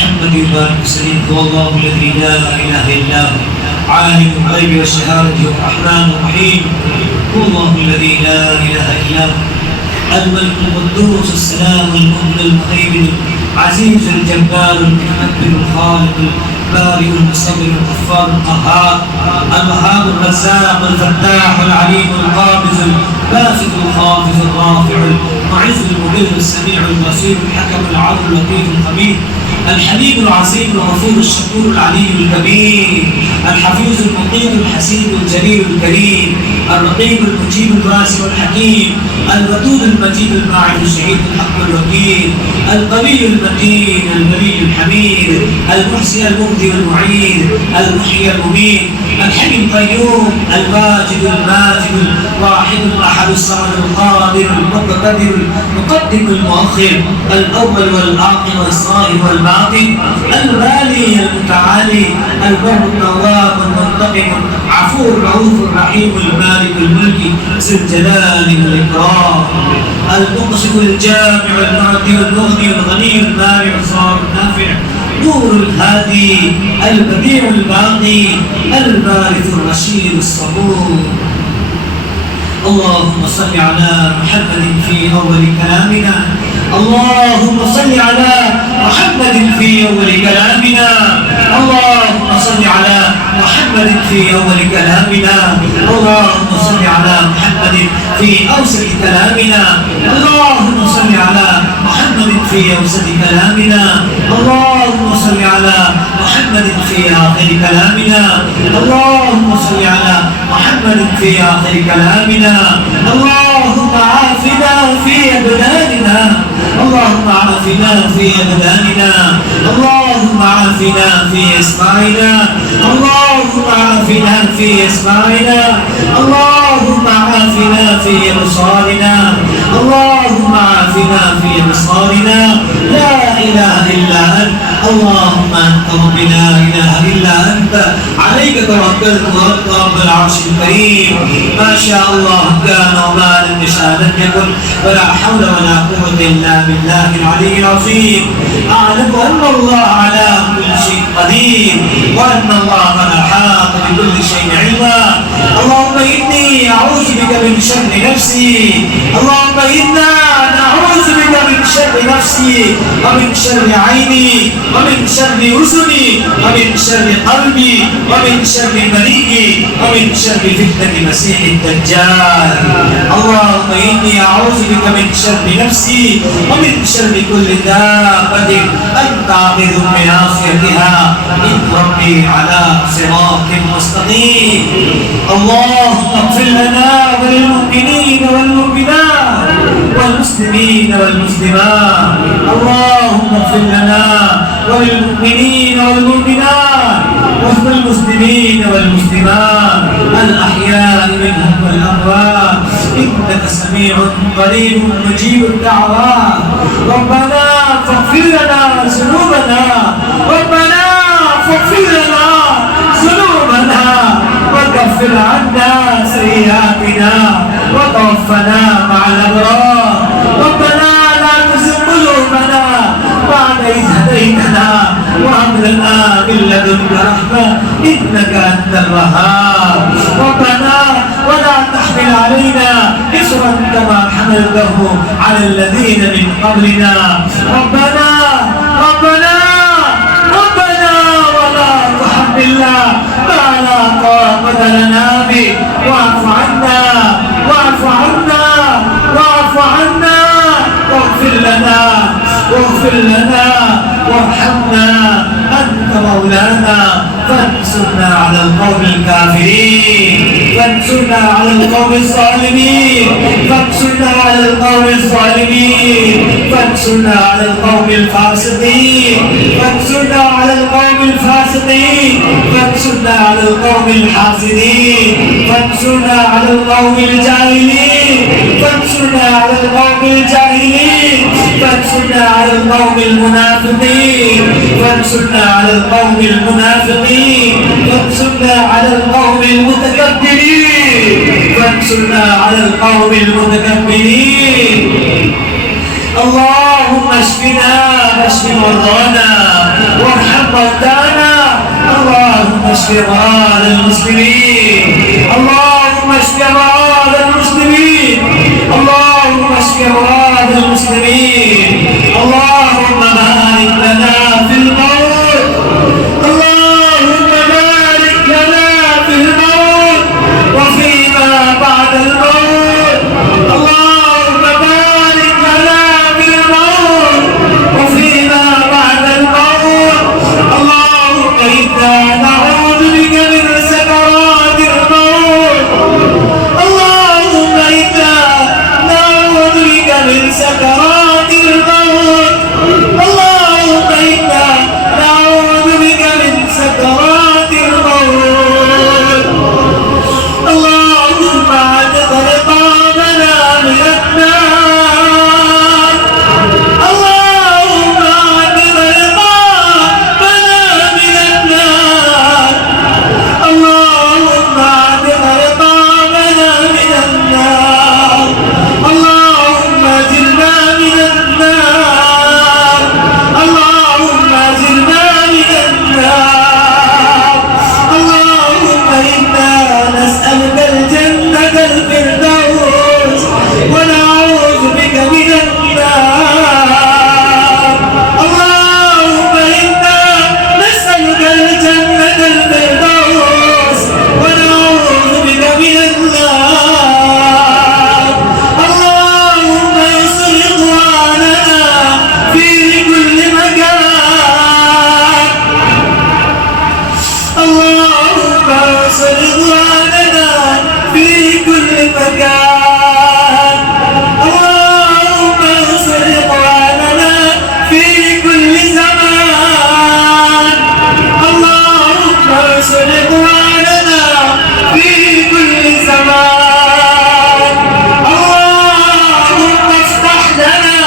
محمد وبارك وسلم. هو الله الذي لا اله الا هو عالم الغيب والشهاده الرحمن الرحيم. هو الله الذي لا اله الا هو الملك القدوس السلام المؤمن المهيمن العزيز الجبار المتكبر الخالق البارئ المصور الغفار القهار الوهاب الرزاق الفتاح العليم القابض الباسط الخافض الرافع المعز المذل السميع البصير الحكم العدل اللطيف الخبير الحليم العظيم الغفور الشكور العلي الكبير الحفيظ المقيم الحسيب الجليل الكريم الرقيب المجيب الواسع الحكيم الودود المجيد الباعث الشهيد الحق الوكيل القوي المتين الولي الحميد المحسن المبدي المعين المحيي المميت الحي القيوم الواجد الماجد الواحد الاحد الصمد القادر المقتدر المقدم المؤخر الاول والاخر والظاهر والباطن الغالي المتعالي البر التواب المنتقم عفو الرؤوف الرحيم المالك الملك ذو الجلال والاكرام المقسط الجامع المعطي المغني الغني المانع الصار النافع نور الهادي البديع الباقي البارث الرشيد الصبور. اللهم صل على محمد في أول كلامنا. اللهم صل على محمد في أول كلامنا. اللهم صل على محمد في أول كلامنا. اللهم صل على محمد في أوسط كلامنا. اللهم صل على محمد في أوسط كلامنا. اللهم صل على محمد في آخر كلامنا. اللهم صل على محمد في آخر كلامنا. اللهم عافنا في أبداننا. اللهم عافنا في أبداننا. اللهم عافنا في أسماعنا. اللهم عافنا في أسماعنا. اللهم عافنا في أبصارنا. اللهم عافنا في أبصارنا. لا إله إلا أنت. اللهم أنت رب لا إله إلا أنت عليك توكلت وأنت رب العرش الكريم. ما شاء الله كان وما لم يشاء لم يكن ولا حول ولا قوة إلا بالله العلي العظيم. أعلم أن الله على كل شيء قدير وأن الله قد أحاط بكل شيء علما. اللهم إني أعوذ بك من شر نفسي. اللهم إنا نعوذ بك من شر نفسي ومن شر عيني ومن شر أذني ومن شر قلبي ومن شر مني ومن شر فتنة المسيح الدجال. اللهم إني أعوذ بك من شر نفسي ومن شر كل دابة أنت آخذ بناصيتها إن ربي على صراط مستقيم. اللهم اغفر لنا وللمؤمنين والمؤمنات والمسلمين والمسلمات. اللهم اغفر لنا وللمؤمنين والمؤمنات والمسلمين والمسلمات الأحياء منهم والأموات إنك سميع قريب مجيب الدعوات. ربنا فاغفر لنا ذنوبنا. ربنا فاغفر لنا ذنوبنا وكفر عنا سيئاتنا وتوفنا مع الأبرار. ربنا لا تزغ قلوبنا بعد إذ هديتنا وهب لنا من لدنك رحمة إنك أنت الوهاب. ربنا ولا تحمل علينا إصرا كما حملته على الذين من قبلنا. ربنا ربنا ربنا ولا تحملنا ما لا طاقة لنا به. واعف عنا واعف عنا واعف عنا واغفر لنا واغفر لنا وارحمنا. أنت مولانا فانصرنا على القوم الكافرين. فانصرنا على القوم الظالمين. فانصرنا على القوم الظالمين. فانصرنا على القوم الفاسقين. فانصرنا على القوم الفاسقين. فانصرنا على القوم الحاسدين. فانصرنا على القوم الجاهلين. فانصرنا على القوم الجاهلين. فانصرنا على القوم المنافقين. فانصرنا على القوم المنافقين. فانصرنا على القوم المتكبرين. فانصرنا على القوم المتكبرين. اللهم اشفنا واشف مرضانا وارحم موتانا. اللهم اشف مرضى المسلمين. اللهم اشف مرضى المسلمين. اللهم اشف مرضى المسلمين. اللهم بارك لنا في الموت. اللهم بارك لنا في الموت وفيما بعد الموت. اللهم بارك لنا في الموت وفيما بعد الموت. اللهم إنا نعوذ بك من سكرات الموت. اللهم إنا نعوذ بك من سكرات الموت. اللهم إنا نعوذ بك من سكرات الموت. اللهم اعتق رقابنا من النار. اللهم اعتق رقابنا من النار. اللهم اعتق رقابنا من النار. اللهم اجرنا من النار. اللهم اجرنا من النار. اللهم إنا نسألك الجنة الفردوس ونعوذ بك من النار. اللهم إنا نسألك الجنة الفردوس ونعوذ بك من النار. اللهم انصر إخواننا في كل مكان. اللهم انصر إخواننا في كل مكان. اللهم انصر إخواننا في كل زمان. اللهم انصر إخواننا في كل زمان. اللهم افتح لنا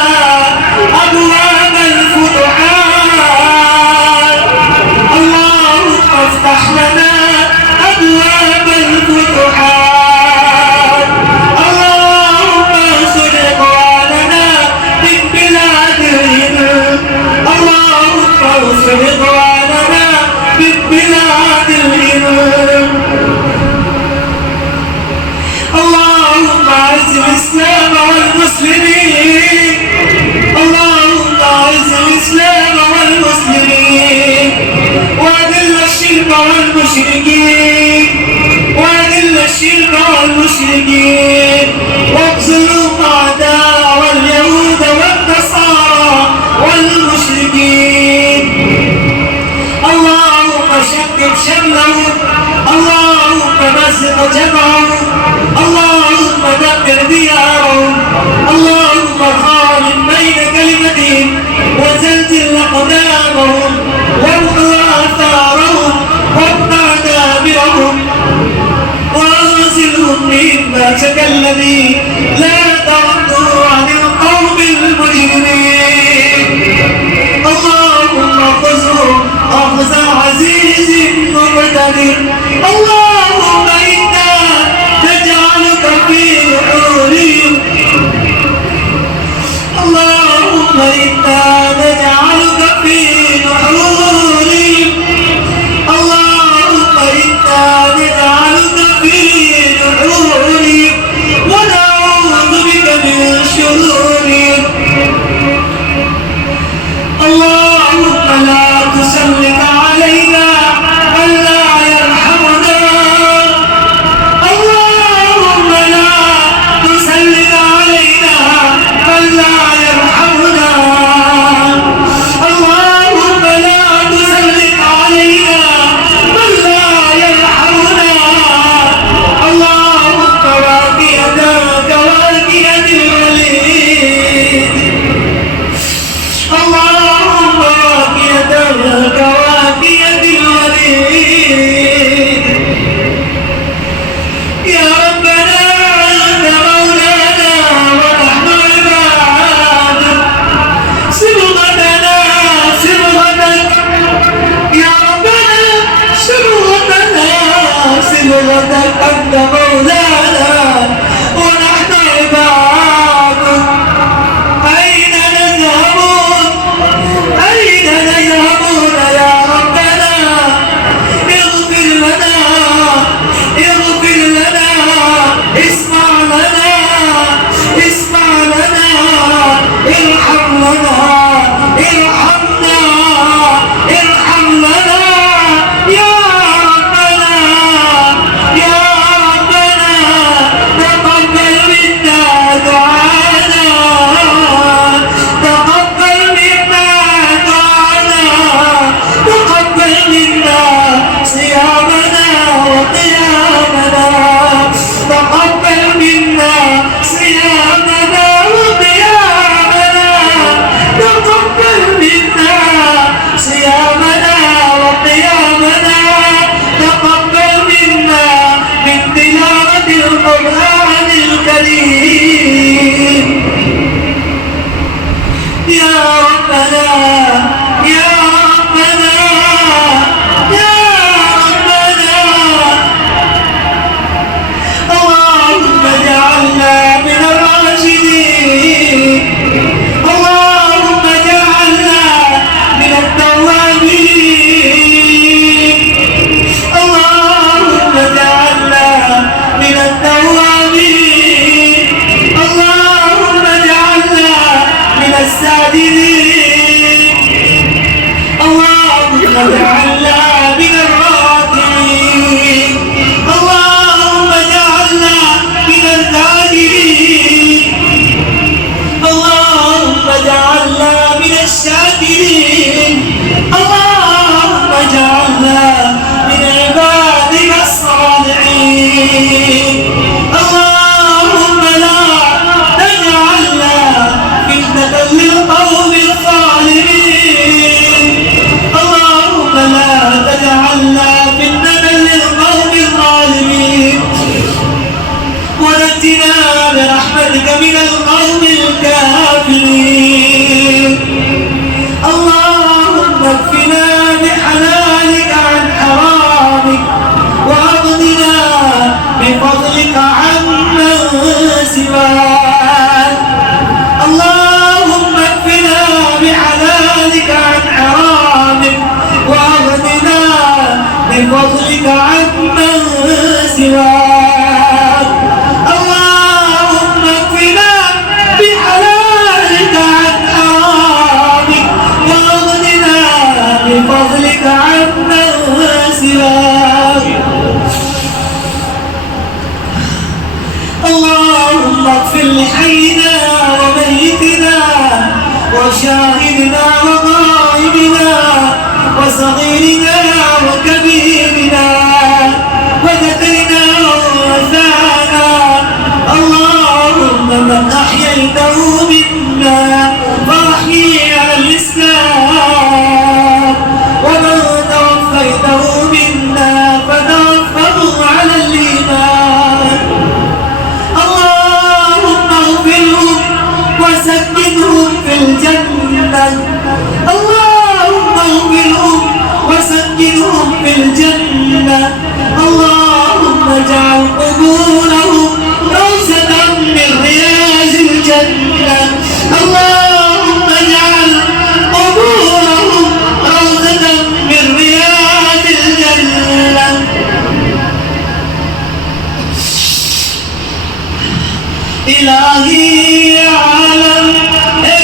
أبواب الفتوحات. اللهم افتح لنا أبواب الفتوحات. اللهم انصر إخواننا من بلاد الهند. اللهم انصر إخواننا من بلاد الهند. اللهم أعز الإسلام والمسلمين. اللهم أعز الإسلام والمسلمين وأذل الشرك والمشركين. وأذل الشرك والمشركين واقتلهم أعداء اليهود والنصارى والمشركين. اللهم شتت شملهم. اللهم مزق جمعهم. اللهم دمر ديارهم. اللهم خالف بين كلمتهم وزلزل أقدامهم وامحو آثارهم واقطع دابرهم واغسلهم منك كالذي لا ترده عن القوم المجرمين. اللهم خذهم أخذ عزيز مقتدر. اللهم إنا نجعلك في نحورهم. اللهم إنا نجعلك في نحورهم. اللهم إنا نجعلك في نحورهم ونعوذ بك من شرورهم. اللهم لا تسلط علينا من لا يرحمنا. اللهم لا تسلط علينا من لا يرحمنا. اللهم لا تسلط علينا من لا يرحمنا. اللهم واقينا كواقية الوليد. اللهم واقية كواقية الوليد. يا ربنا أنت مولانا ونحن عبادك. صبغتنا صبغتك يا ربنا. صبغتنا صبغتك أنت مولانا ونحن عبادك. أين الشاكرين اللهم اجعلنا من عبادك الصالحين اللهم لا تجعلنا فتنة للقوم الظالمين اللهم لا تجعلنا فتنة للقوم الظالمين ونجنا برحمتك من القوم الكافرين اللهم اكفنا بحلالك عن حرامك واغننا بفضلك عمن سواك اللهم اكفنا بحلالك عن حرامك واغننا بفضلك عمن سواك اللهم اكفنا بحلالك عن حرامك واغننا بفضلك عمن سواك اللهم اغفر لحينا وميتنا وشاهدنا وغائبنا وصغيرنا وكبيرنا وذكرنا وانثانا اللهم من احييته منا فاحيي على الاسلام ومن توفيته منا فتوفه على الايمان اللهم اغفرهم وسكنهم في الجنة اللهم اغفرهم وسكنهم في الجنة اللهم اجعل قبورهم روضة من رياض الجنة اللهم اجعل قبورهم روضة من رياض الجنة إلهي عالم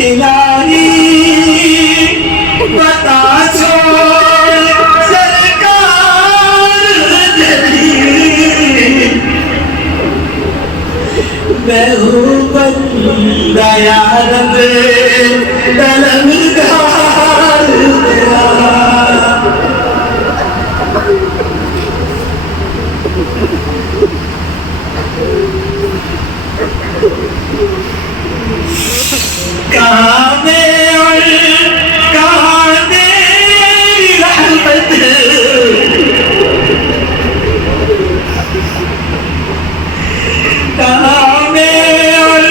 الہی بتا چھوڑ سرکار جلیل میں ہوں بندہ یا رب طلبگار تیرا کہاں میں اور کہاں تیری رحمت کہاں میں اور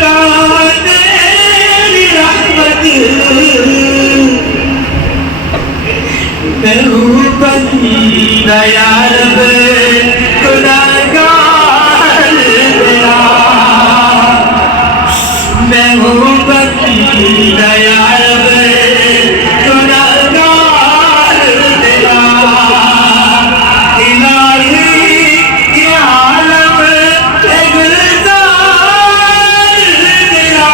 کہاں تیری رحمت میں ہوں بندہ یا رب گناہگار تیرا میں ہوں بندہ یا رب گناہگار تیرا الہی یہ عالم ہے گلزار تیرا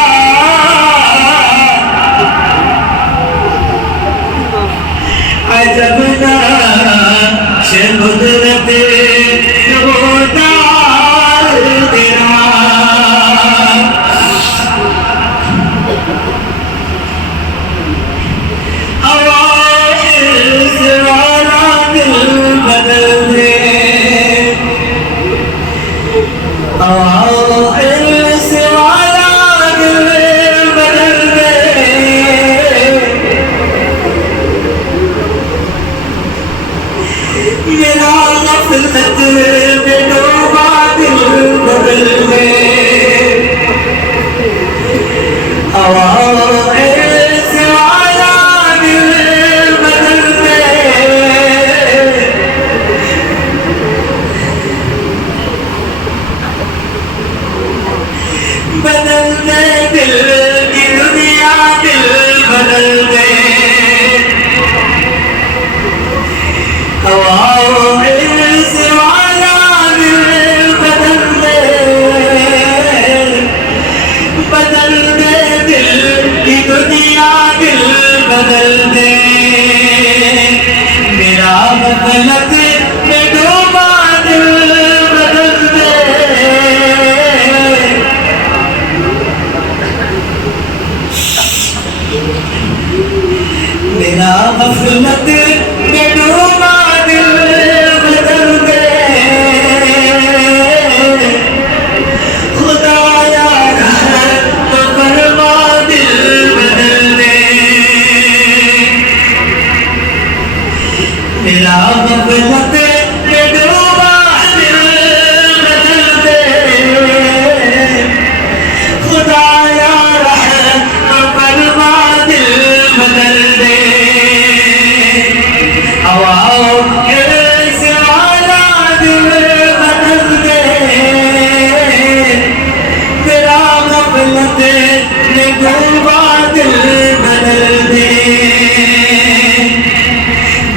عجب نقش قدرت نمودار تیرا میرا غفلت میں ڈوبا دل بدل دے اوائل سے والا دل بدل دے بدل دے دل کی دنیا دل بدل دے اوائل سے والا دل بدل دے بدل دے دل کی دنیا دل بدل دے میرا غفلت میں ڈوبا دل بدل دے میرا غفلت میں ڈوبا دل بدل دے خدایا رحم فرما دل بدل دے میرا غفلت میں ڈوبا دل بدل دے خدایا رحم فرما دل بدل دے سے والا دل بدل دے تیرا غفلت میں ڈوبا دل بدل دے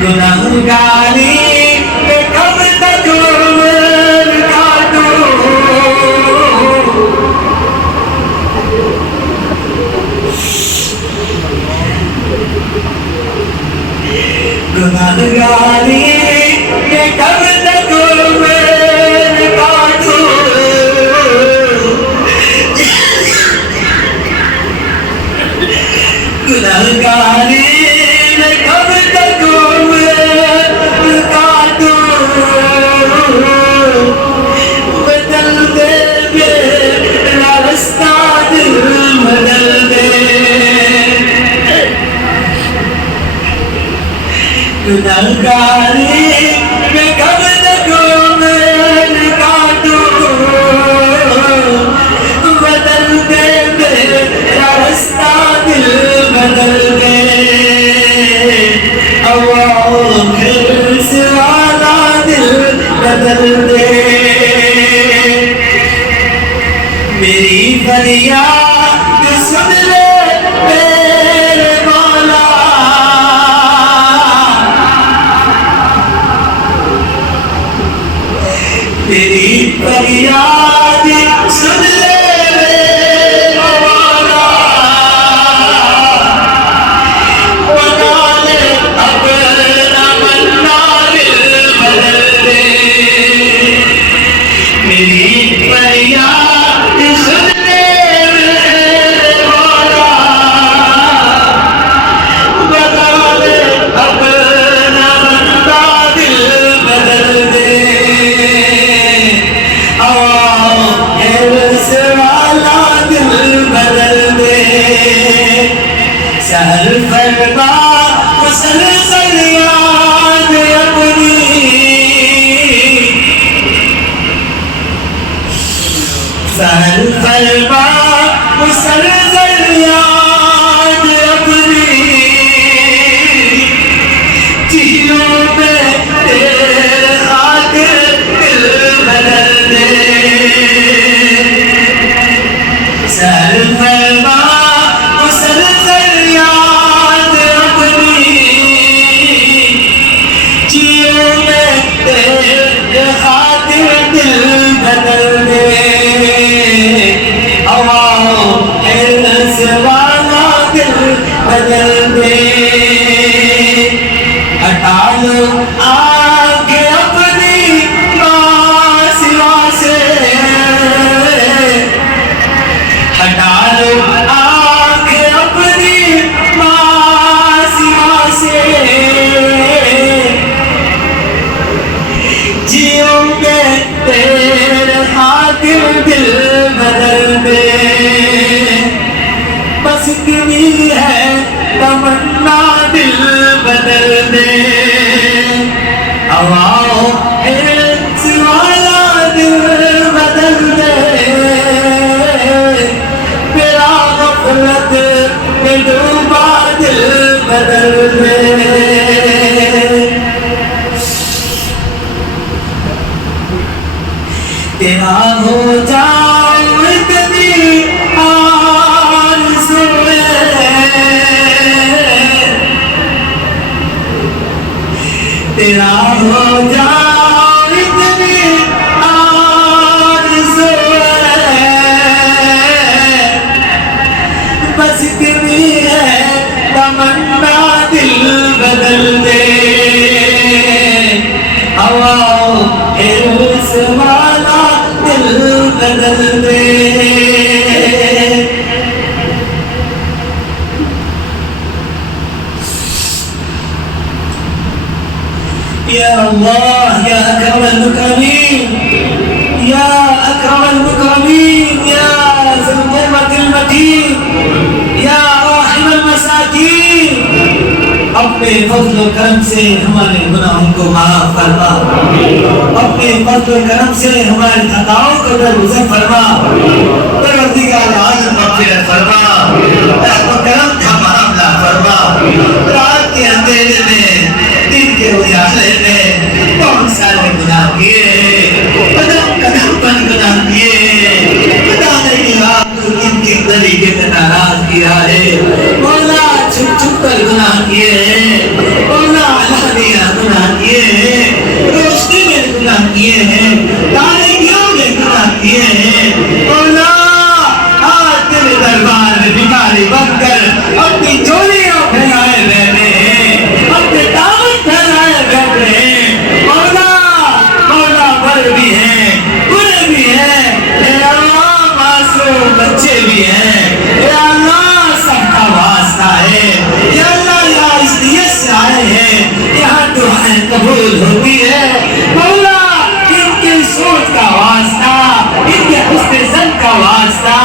گناہگاری میں کب تک عمر کاٹوں گناہگاری میں کب تک عمر کاٹوں گناہگاری میں کب تک عمر کاٹوں بدل دے میرا رستہ دل بدل دے گناہگاری میں کب تک عمر کاٹوں بدل دے میرا رستہ دل بدل دے اوائل سے والا دل بدل دے میری فریاد سن لے میرے مولا تیری فریاد سن لے میرے مولا تیرے خاطر دل بدل دے حرص والا دل بدل دے ہٹا لو آنکھیں اپنی ماں سوا سے ہٹا لو آنکھیں اپنی ماں سوا سے جیوں گے تیرے خاطر دل بدل دے بس اتنی ہے تمنا دل بدل دے ہواؤں حرص والا دل بدل دے میرا غفلت میں ڈوبا دل بدل دے تیرا ہو جاؤ اتنی آرزو تیرا ہو جاؤ اتنی آرزو بس اتنی ہے تمنا دل بدل دے ہواؤں حرص والا دل بدل دے یا اللہ یا اکرم المکرمین یا اکرم المکرمین یا ذی القوة المتین یا راحم المساکین اپنے فضل و کرم سے ہمارے گناہوں کو معاف فرما اپنے فضل و کرم سے ہماری خطاؤں کو درگزر فرما پروردگار عالم مغفرت فرما رحم و کرم کا معاملہ فرما رات کے اندھیرے میں دن کے اجالے میں بہت سارے گناہ کیے قدم قدم پر گناہ کیے پتہ نہیں آپ کو کن کن طریقے سے ناراض کیا ہے مولا چھپ چھپ کر گناہ کیے ہیں مولا علانیہ گناہ کیے ہیں روشنی میں گناہ کیے ہیں تاریکیوں میں گناہ کیے ہیں مولا آج تیرے دربار میں بھکاری بن کر اپنی چولیاں پھیلائے بیٹھے ہیں اپنے دامن پھیلائے بیٹھے ہیں مولا مولا بر بھی ہیں برے بھی ہیں اے اللہ معصوم بچے بھی ہیں اے اللہ سب کا واسطہ ہے یا اللہ یہاں اس نیت سے آئے ہیں یہاں دعائیں قبول ہوتی ہے مولا ان کی سوچ کا واسطہ ان کے حسن زن کا واسطہ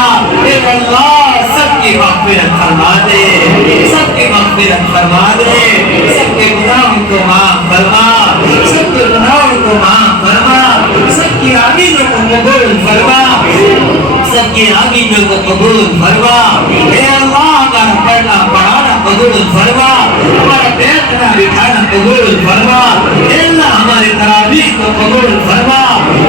اے اللہ سب کی مغفرت فرما دے سب کی مغفرت فرما دے سب کے گناہوں کو معاف فرما سب کے گناہوں کو معاف فرما سب کی آمینوں کو قبول فرما سب کی آمینوں کو قبول فرما اے اللہ ہمارا پڑھنا پڑھانا قبول فرما ہمارا بیٹھنا بٹھانا قبول فرما اے اللہ ہماری تراویح کو قبول فرما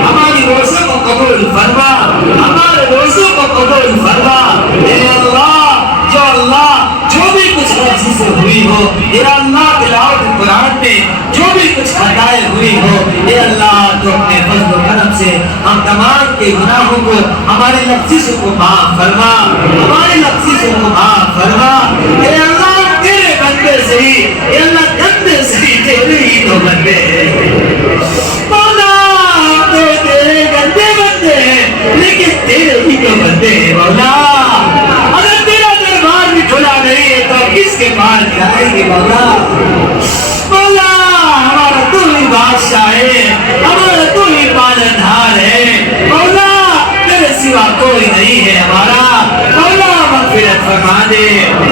ہماری روزوں کو قبول فرما ہمارے روزوں کو قبول فرما اے اللہ جو بھی کچھ غلطی سے ہوئی ہو اے اللہ تلاوت قرآن میں جو بھی کچھ خطائیں ہوئی ہو اے اللہ تو اپنے فضل و کرم سے ہم تمام کے گناہوں کو ہماری لفظوں کو معاف فرما ہماری لفظوں کو معاف فرما اے اللہ تیرے بندے سے ہی اے اللہ گندے سے ہی تیرے ہی تو بندے مولا تو تیرے گندے بندے لیکن تیرے ہی تو بندے مولا اگر تیرا دربار بھی کھلا نہیں ہے تو کس کے پاس جائیں گے مولا مولا ہمارا تو ہی بادشاہ ہے ہمارا تو ہی پالنہار ہے مولا تیرے سوا کوئی نہیں ہے ہمارا مولا مغفرت فرما دے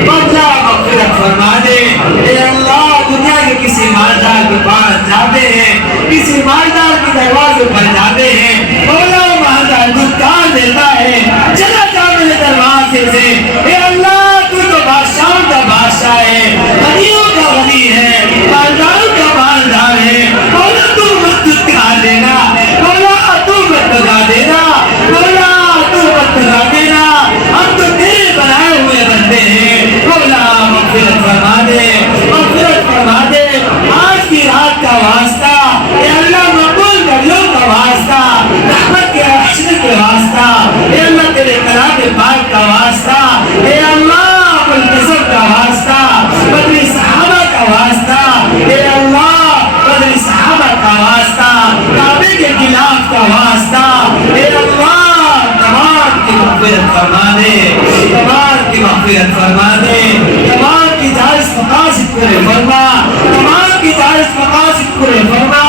مولا مغفرت فرما دے اے اللہ دنیا کے کسی مالدار کے پاس جاتے ہیں کسی مالدار کے دروازے پر جاتے ہیں مولا مالدار دکان دیتا ہے چلا جا میرے دروازے سے اے اللہ تو بادشاہوں کا بادشاہ ہے غنیوں کا غنی ہے مالداروں کا مالدار ہے مولا تو مت دکھا دینا مولا تو مت بتا دینا مولا تو مت بتا دینا ہم تو تیرے بنائے ہوئے بندے ہیں مولا مغفرت فرما دے مغفرت فرما دے آج کی رات کا واسطہ اے اللہ مغفرت فرما دے، تمام کی مغفرت فرما دے، تمام کی جائز مقاصد پورے فرما، تمام کی جائز مقاصد پورے فرما۔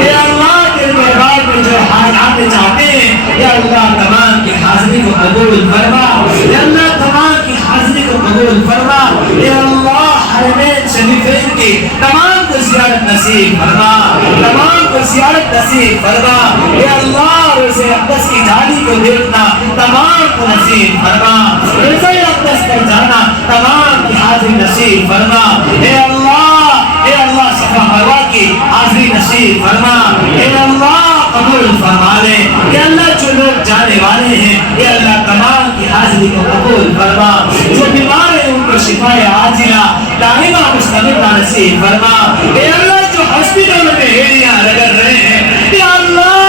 اے اللہ تیرے دربار میں جو حاضر چاہتے ہیں یا اللہ تمام کی حاضری کو قبول فرما، یا اللہ تمام کی حاضری کو قبول فرما، یا اللہ حرمین شریفین کی تمام کو زیارت نصیب فرما، تمام کو زیارت نصیب فرما، یا اللہ روزے اقدس کی جھالی کو دیکھنا تمام کو نصیب فرما، روزے اقدس پر جانا تمام کی حاضری نصیب فرما، اے اللہ صفا مروا کی حاضری نصیب فرما، اے اللہ قبول فرما لے، اے اللہ جو لوگ جانے والے ہیں اے اللہ تمام کی حاضری کو قبول فرما، جو بیمار ہیں ان کو شفا عاجلہ دائمہ مستمرہ نصیب فرما، اے اللہ جو ہاسپٹل میں ہیڑیاں رگڑ رہے ہیں اے اللہ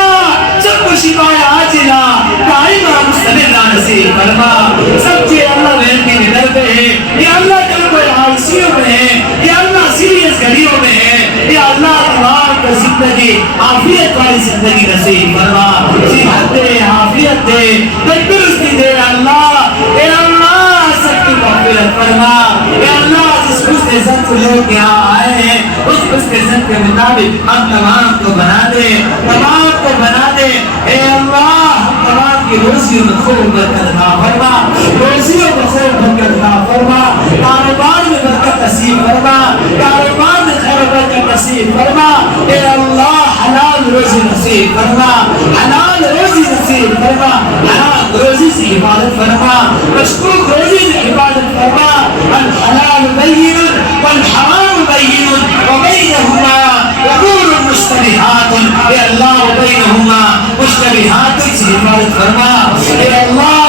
سب کو شفا عاجلہ دائمہ مستمرہ نصیب فرما، سب جو اللہ محنتی میں در پہ ہیں اے اللہ جو کوئی آئیسیوں میں ہیں اے اللہ سیریس گھڑیوں میں ہیں اے اللہ تمام کو زندگی عافیت والی زندگی نصیب فرما، صحت دے، عافیت دے، تندرستی دے اللہ، اے اللہ سب کی مغفرت فرما، اے اللہ جس حسن عزت کو لوگ یہاں آئے ہیں اس حسن عزت کے مطابق ہم تمام کو بنا دے، تمام کو بنا دے، اے اللہ ہم تمام کی روزیوں میں خوب برکت عطا فرما، روزیوں میں خوب برکت عطا فرما، کاروبار میں برکت نصیب فرما، کاروبار میں خیر و برکت نصیب فرما، اے اللہ حلال روزی نصیب فرما، حلال روزی نصیب فرما، حلال روزی سے حفاظت فرما، مشکوک روزی سے حفاظت فرما، الحلال بین والحرام بین وبینہما امور مشتبہات، اے اللہ وبینہما مشتبہات سے حفاظت فرما، اے اللہ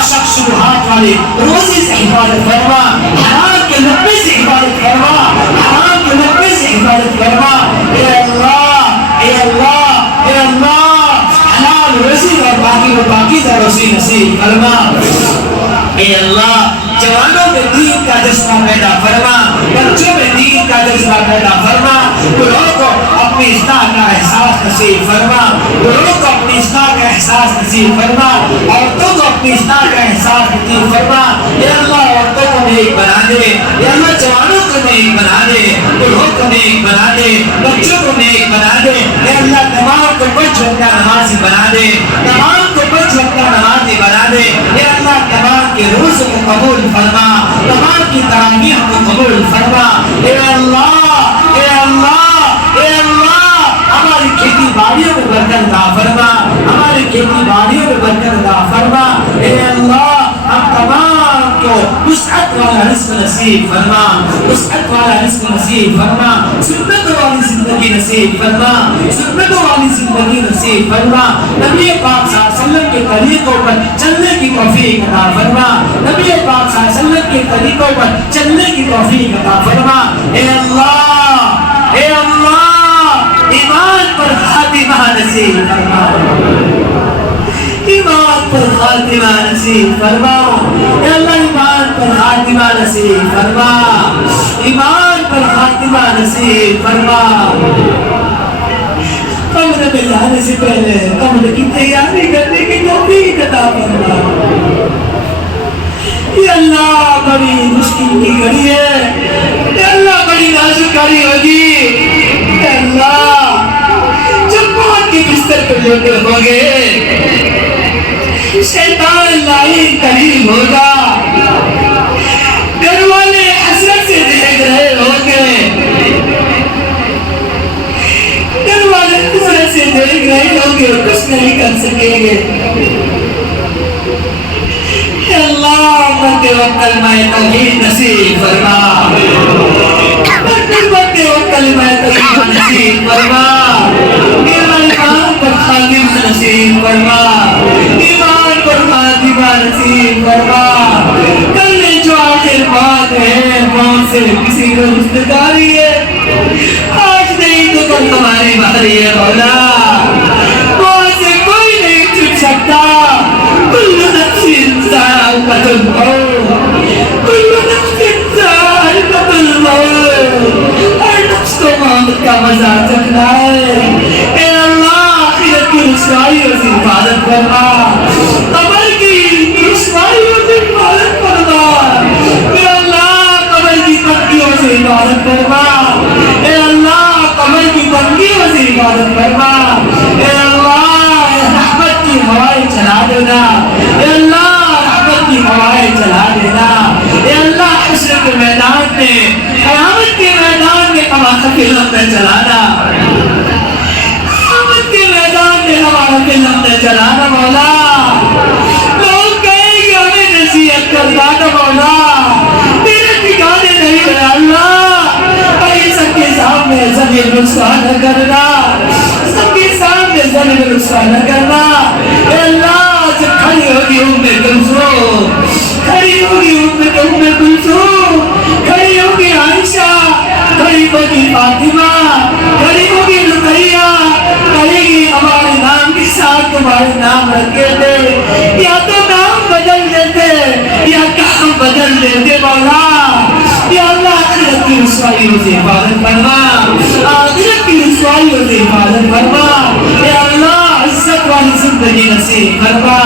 شخص شبہات والی روزی سے حفاظت فرما، حرام کے لقبے سے حفاظت فرما، حرام کے لقبے سے حفاظت فرما، اے اللہ اے اللہ اے اللہ حلال روزی اور پاکیزہ روزی نصیب فرما، اے اللہ جوانوں میں دین کا جذبہ پیدا فرما، بچوں میں دین کا جذبہ پیدا فرما، بڑوں کو اپنی اصلاح کا احساس نصیب فرما، بڑوں کو اپنی اصلاح کا احساس نصیب فرما، عورتوں کو اپنی اصلاح کا احساس نصیب فرما، اے اللہ عورتوں کو نیک بنا دے، اے اللہ جوانوں کو نیک بنا دے، بڑوں کو نیک بنا دے، بچوں کو نیک بنا دے، اے اللہ تمام کو پانچ وقت نمازی بنا دے، تمام کو پانچ وقت نمازی بنا دے، اے اللہ تمام کے روزوں کو قبول فرما، تمام کی تراویح کو قبول فرما، اے اللہ اے اللہ اے اللہ ہماری کھیتی باڑیوں میں برکت عطا فرما، ہماری کھیتی باڑیوں میں برکت عطا فرما، اے اللہ ہم تمام کو وسعت والا رزق نصیب فرما، وسعت والا رزق نصیب فرما، سنت والی زندگی نصیب فرما، سنت والی زندگی نصیب فرما، نبی پاک صلی اللہ علیہ وسلم کے طریقوں پر چلنے کی توفیق عطا فرما، نبی پاک صلی اللہ علیہ وسلم کے طریقوں پر چلنے کی توفیق عطا فرما، اے اللہ اے اللہ ایمان پر خاتمہ نصیب فرما، ایمان پر خاتمہ نصیب فرما، اے اللہ ایمان پر خاتمہ نصیب فرما، ایمان پر خاتمہ نصیب فرما، قبر میں جانے سے پہلے قبر کی تیاری کرنے کی توفیق عطا فرما، اے اللہ بڑی مشکل کی گھڑی ہے، اے اللہ بڑی نازک گھڑی ہوگی، اے اللہ جب موت کے بستر پر لیٹے ہوگے شیطان لائن قریب ہوگا، گھر والے حسرت سے دیکھ رہے ہوگے، گھر والے حسرت سے دیکھ رہے ہوگے، کچھ نہیں کر سکیں گے، اللہ مرتے وقت کلمہ توحید نصیب فرما، مرتے وقت کلمہ توحید نصیب فرما، ایمان پر خاتمہ نصیب فرما، ایمان پر خاتمہ نصیب فرما، کل میں جو آخر بات ہے موت سے کسی کو رشتہ ہے، آج نہیں تو کل تمہاری باری ہے مولا، موت سے کوئی نہیں چھٹ سکتا، کل نفس ذائقۃ الموت، کل نفس ذائقۃ الموت، ہر نفس کو موت کا مزہ چکھنا ہے، اے اللہ آخرت کی رسوائی اور حفاظت فرما، قبر کی چلا نا مولا، لوگ کہیں گے ہمیں نصیحت کرنا نا مولا، تیرے ٹھکانے نہیں ہے اللہ، اے سب کے سامنے زمین رسوا نہ کرنا، سب کے سامنے زمین رسوا نہ کرنا، اے اللہ جب کھڑی ہوگی کلثوم، کھڑی ہوگی کلثوم، کھڑی ہوگی عائشہ، کھڑی ہوگی فاطمہ، کھڑی ہوگی رقیہ، کہے گی ہمارے نام کے ساتھ تمہارے نام رکھے تھے، یا تو نام بدل دیتے یا کام بدل دیتے مولا، یا اللہ آخرت کی رسوائیوں سے حفاظت فرما، آخرت کی رسوائیوں سے حفاظت فرما، یا اللہ عزت والی زندگی نصیب فرما،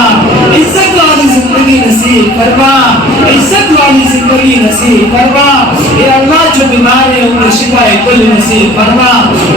عزت والی زندگی نصیب فرما، عزت والی زندگی نصیب فرما، اے اللہ جو بیمار ہیں ان کو شفا کل نصیب فرما،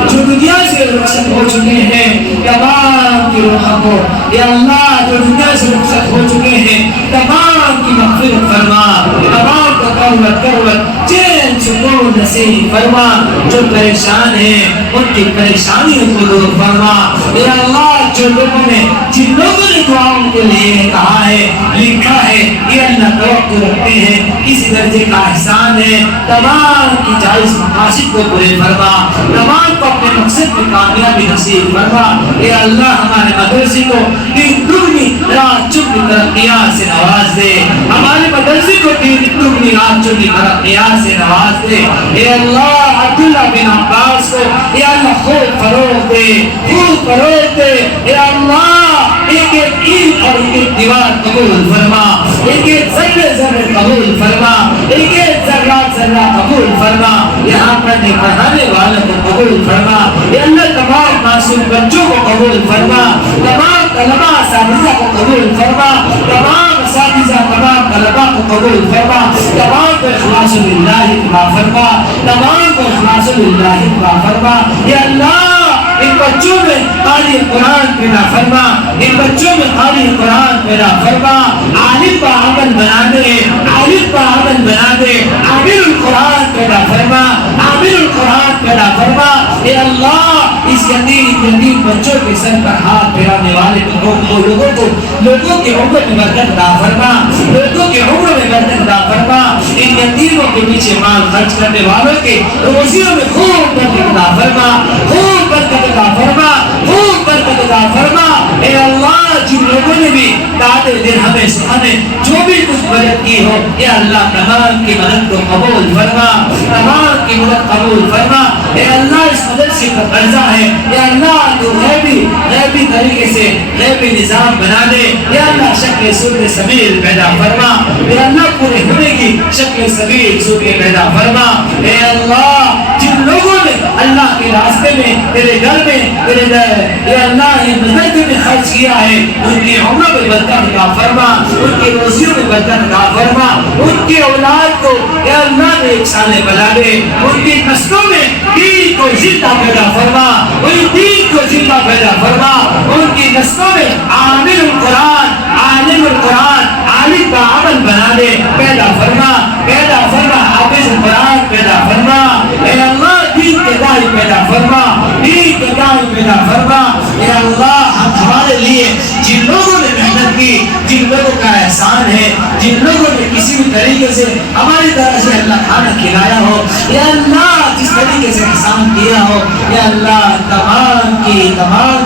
جو دنیا سے رخصت ہو چکے ہیں تمام کی روحوں کو، اے اللہ جو دنیا سے رخصت ہو چکے ہیں تمام کی مغفرت فرما، تمام کا کروت چین سکون نصیب فرما، جو پریشان ہیں ان کی پریشانیوں کو دور فرما، اے اللہ جو لوگوں نے جن لوگوں نے دعاؤں کے لیے کہا ہے لکھا ہے یہ اللہ توقع رکھتے ہیں اسی درجے کا احسان ہے، تمام کی جائز مقاصد کو پورے فرما، تمام کو اپنے مقصد میں کامیابی نصیب فرما، اے اللہ ہمارے مدرسے کو دین دگنی رات چگنی ترقیات سے نواز دے، ہمارے مدرسے کو دین دگنی رات چگنی ترقیات سے نواز دے، اے اللہ عبداللہ بن عباس کو اے اللہ خوب فروغ دے، خوب فروغ دے، اے اللہ ایک ایک اینٹ اور ایک ایک دیوار قبول فرما، ایک ایک ذرے ذرے قبول فرما، ایک ایک ذرات ذرہ قبول فرما، یہاں پڑھنے پڑھانے والوں کو قبول فرما، اے اللہ تمام معصوم بچوں کو قبول فرما، تمام طلباء اساتذہ کو قبول فرما، تمام اساتذہ تمام طلباء کو قبول فرما، تمام کو اخلاص للہ اتباع فرما، تمام کو اخلاص للہ اتباع فرما، یا اللہ ان بچوں میں قاری قرآن پیدا فرما، ان بچوں میں قاری قرآن پیدا فرما، عالم با عمل بنا دے، عالم با عمل بنا دے، عامل القرآن پیدا فرما، عامل القرآن پیدا فرما، اے اللہ اس یتیم بچوں کے سر پر ہاتھ پھیرانے والے لوگوں کی عمر میں برکت عطا فرما، لوگوں کی عمر میں برکت عطا فرما، ان یتیموں کے پیچھے مال خرچ کرنے والوں کے روزیوں میں خوب برکت عطا فرما، خوب برکت عطا فرما، خوب برکت عطا فرما، اے اللہ جن لوگوں نے بھی دادے درہمیں سہانے جو بھی کچھ مدد کی ہو اے اللہ تمام کی مدد کو قبول فرما، تمام کی مدد قبول فرما، اے اللہ اس مدرسے کا قرضہ ہے اے اللہ تو غیبی طریقے سے غیبی نظام بنا دے، اے اللہ شکل صورت سبیل پیدا فرما، اے اللہ پورے ہونے کی شکل سبیل صورت پیدا فرما، اے اللہ جن لوگوں نے اللہ کے راستے میں تیرے گھر میں تیرے اے اللہ یہ مدد میں خرچ کیا ہے ان کی عمر میں برکت عطا فرما، ان کی روزیوں میں برکت عطا فرما، ان کی اولاد کو اے اللہ نے ایک سالے بنا دے، ان کی نسلوں میں دین کو زندہ پیدا فرما، ان دین کو زندہ پیدا فرما، ان کی نسلوں میں عامل القرآن عالم القرآن عالم کا عمل بنا دے، پیدا فرما، پیدا فرما، حافظ القرآن پیدا فرما، اے اللہ دین کے داعی پیدا فرما، دین کے داعی پیدا فرما، اے اللہ ہمارے لیے جن لوگوں نے محنت کی، جن لوگوں کا احسان ہے، جن لوگوں نے کسی بھی طریقے سے ہماری طرح سے اللہ کھانا کھلایا ہو، یا اللہ جس طریقے سے احسان کیا ہو، یا اللہ تمام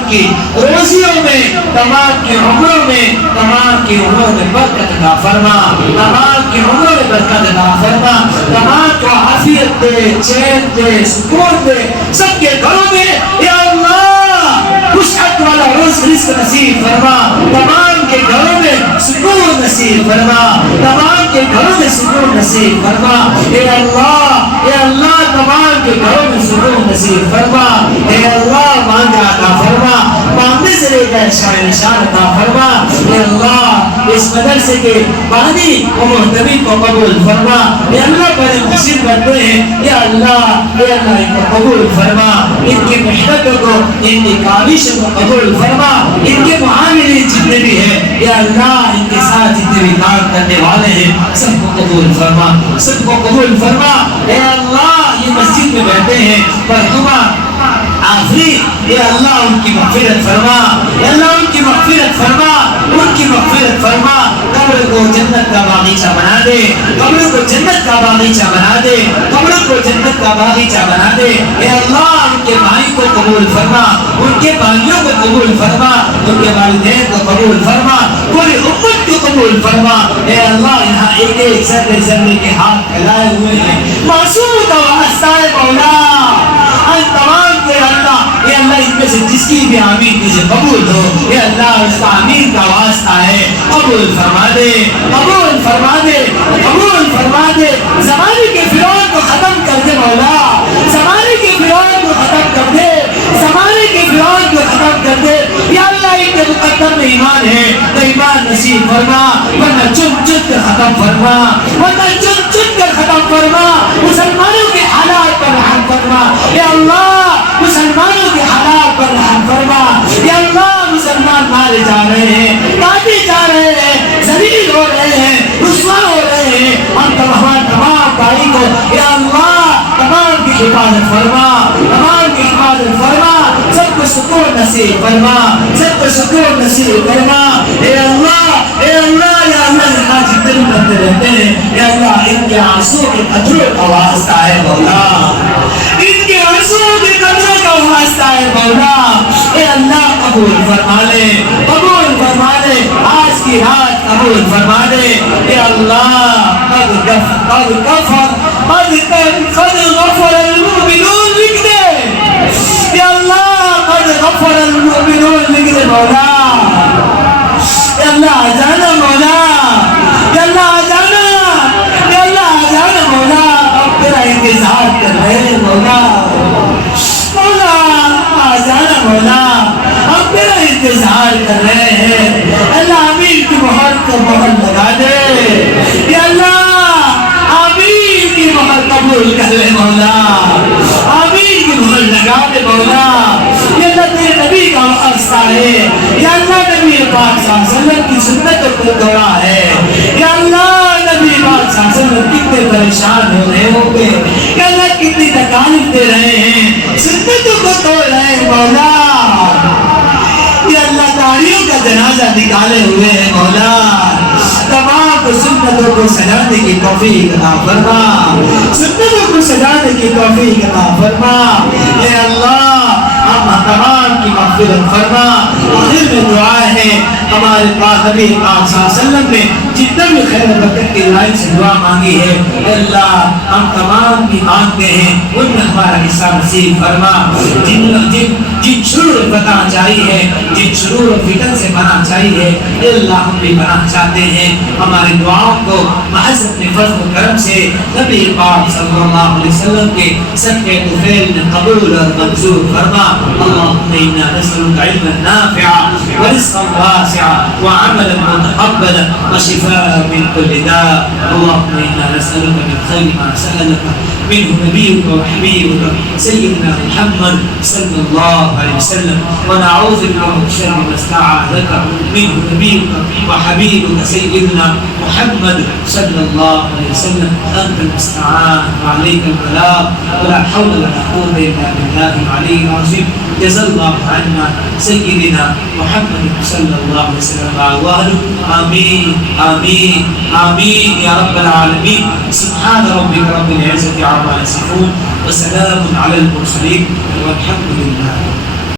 کی روزیوں میں، تمام کی عمروں میں، تمام کی عمروں میں برکت عطا فرما، تمام کی عمروں میں برکت عطا فرما، تمام کو عافیت دے، چین دے، سکون دے، سب کے گھروں میں یا اللہ وسعت والا رزق نصیب فرما، تمام کے گھروں میں سکون نصیب فرما، تمام کے گھروں میں سکون نصیب فرما، اے اللہ تمام کے گھروں میں سکون نصیب فرما، اے اللہ مانگا عطا فرما، مانگنے سے لے کر شان نشان عطا فرما، اے اللہ اس مدرسے کے بانی و محتوی کو قبول فرما، اے اللہ بڑے محسن بنتے ہیں، یا اللہ ان کو قبول فرما، ان کی محنتوں کو، ان کی کاوشوں کو قبول فرما، ان کے معاملے جتنے بھی ہیں یا اللہ ان کے ساتھ جتنے بھی کام کرنے والے ہیں سب کو قبول فرما، سب کو قبول فرما، اے اللہ یہ مسجد میں بیٹھے ہیں پر آخری یا اللہ ان کی مغفرت فرما، یا اللہ ان کی مغفرت فرما، ان کی مغفرت فرما، قبر کو جنت کا باغیچہ بنا دے، قبر کو جنت کا باغیچہ بنا دے، قبر کو جنت کا باغیچہ بنا دے، اے اللہ ان کے بھائی کو قبول فرما، ان کے بھائیوں کو قبول فرما، ان کے والدین کو قبول فرما، پوری امت کو قبول فرما، اے اللہ یہاں ایک ایک ذرے ذرے کے ہاتھ پھیلائے ہوئے ہیں، معصوم کا واسطہ ہے مولا، ان تمام کے اللہ، اے اللہ ان میں سے جس کی بھی آمین تجھے قبول ہو، اے اللہ اس کا آمین کا واسطہ ہے، قبول فرما دے، قبول فرما دے، قبول فرما دے، زمانے کے فرعون کو ختم کر دے مولا، زمانے کے فرعون کو ختم کر دے، زمانے کے فرعون کو ختم کر دے، یا اللہ ان کے مقدر میں ایمان ہے تو ایمان نصیب فرما، ورنہ چن چن کر ختم فرما، ورنہ چن چن کر ختم فرما، مسلمانوں کے حالات پر رحم فرما، یا اللہ مسلمانوں کے حالات پر رحم فرما، یا اللہ مسلمان مارے جا رہے ہیں، کاٹے جا رہے ہیں، ذلیل ہو رہے ہیں، رسوا ہو رہے ہیں، ہم تمام بھائی کو یا اللہ تمام کی حفاظت فرما، تمام کی حفاظت فرما، سب کو سکون نصیب فرما، سب کو سکون نصیب فرما، اے اللہ، اے اللہ، یا اللہ یہاں جتنے بھی بندے رہتے ہیں یا اللہ ان کے آنسو کے قطروں کا واسطہ ہے مولا، ان کے آنسو کے قطروں کا واسطہ ہے مولا، اے اللہ قبول فرما لے، قبول فرما لے، آج کی رات قبول فرما لے، اے اللہ قد غفر المؤمنون لکھ دے، یا اللہ قد غفر المؤمنون لکھ دے مولا، یا اللہ آ جانا مولا، یا اللہ آ جانا، یا اللہ آ جانا مولا، اب تیرا انتظار کر رہے ہیں مولا، مولا آ جانا مولا، اب تیرا انتظار کر رہے ہیں، اللہ امین کی مہر کو مہر لگا دے، یا اللہ آمین کی مہر قبول کر لے مولا، آمین کی مہر لگا دے مولا، یا اللہ تیرے نبی کا واسطہ ہے، یا اللہ نبی پاک صلی اللہ علیہ وسلم کی سنتوں کو توڑا ہے، یا اللہ نبی پاک صلی اللہ علیہ وسلم کتنے پریشان ہو رہے ہوں گے، یا اللہ کتنی تکالیف دے رہے ہیں، سنتوں کو توڑ رہے ہیں مولا، یا اللہ تاریوں کا جنازہ نکالے ہوئے ہیں مولا، تمام سنتوں کو سجانے کی توفیق عطا فرما، سنتوں کو سجانے کی توفیق عطا فرما، اے اللہ ہم تمام کی مغفرت فرما، آخر میں دعا ہے ہمارے پاک نبی پاک صلی اللہ علیہ وسلم نے جتنا بھی خیر و برکت کی لائن سے دعا مانگی ہے، اے اللہ ہم تمام کی مانگتے ہیں ان میں ہمارا حصہ نصیب فرما، جن شرور بنا چاہیے ہے، جن شرور و فتن سے بنا چاہیے ہے، اے اللہ ہم بھی بنا چاہتے ہیں، ہماری دعاؤں کو محض اپنے فضل و کرم سے نبی پاک صلی اللہ علیہ وسلم کے صدقے طفیل میں قبول اور منظور فرما، اللهم انا نسألك علما نافعا ورزقا واسعا وعملا متقبلا وشفاء من كل داء، اللهم انا نسألك من خير ما سألك منه نبيك وحبيبك سيدنا محمد صلى الله عليه وسلم، ونعوذ بك من شر ما استعاذك منه نبيك وحبيبك سيدنا محمد صلى الله عليه وسلم، أنت المستعان وعليك البلاغ ولا حول ولا قوة إلا بالله العلي العظيم، جزا الله عنا سيدنا محمد صلى الله عليه وسلم وأهله، آمين آمين آمين يا رب العالمين، سبحان ربك رب العزة عما يصفون وسلام على المرسلين والحمد لله.